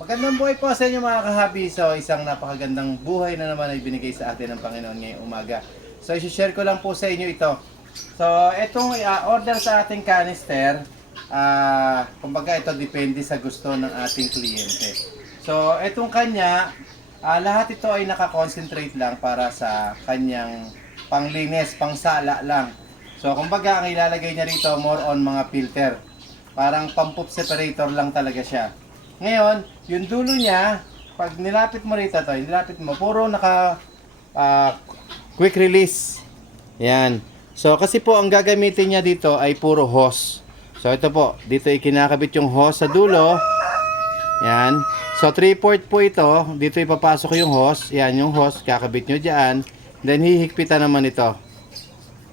Magandang buhay po sa inyo mga kahabi. So, isang napakagandang buhay na naman ay binigay sa atin ng Panginoon ngayong umaga. So, isi-share ko lang po sa inyo ito. So, itong order sa ating canister, kumbaga ito depende sa gusto ng ating kliyente. So, itong kanya, lahat ito ay nakakonsentrate lang para sa kanyang panglinis, pangsala lang. So, kumbaga ang ilalagay niya rito more on mga filter. Parang pump separator lang talaga siya. Ngayon, yung dulo niya, pag nilapit mo rito to, nilapit mo, puro naka quick release. Yan. So, kasi po ang gagamitin niya dito ay puro hose. So, ito po, dito ikinakabit yung hose sa dulo. Yan. So, 3/4 po ito. Dito ipapasok yung hose. Yan, yung hose, kakabit nyo dyan. Then, hihigpitan naman ito.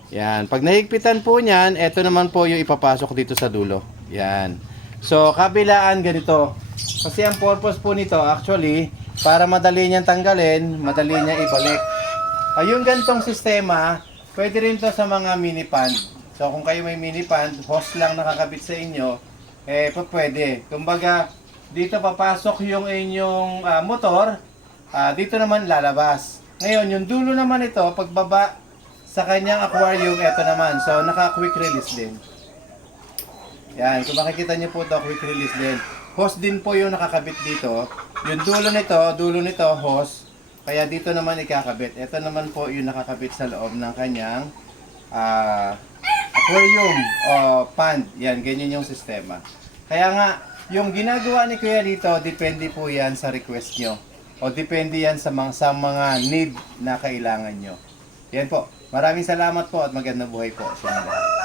Yan. Pag nahigpitan po niyan, ito naman po yung ipapasok dito sa dulo. Yan. So, kabilaan ganito. Kasi ang purpose po nito, actually, para madali niyang tanggalin, madali niya ibalik. Yung gantong sistema, pwede rin to sa mga mini pan. So, kung kayo may mini pan, hose lang nakakabit sa inyo, pwede. Kumbaga, dito papasok yung inyong motor, dito naman lalabas. Ngayon, yung dulo naman ito, pagbaba sa kanyang aquarium, ito naman. So, naka-quick release din. Yan, kung makikita nyo po ito, quick release din. Hose din po yung nakakabit dito. Yung dulo nito, hose. Kaya dito naman ikakabit. Ito naman po yung nakakabit sa loob ng kanyang aquarium o pond. Yan, ganyan yung sistema. Kaya nga, yung ginagawa ni Kuya dito, depende po yan sa request nyo. O depende yan sa mga need na kailangan nyo. Yan po. Maraming salamat po at magandang buhay po sa inyo lahat.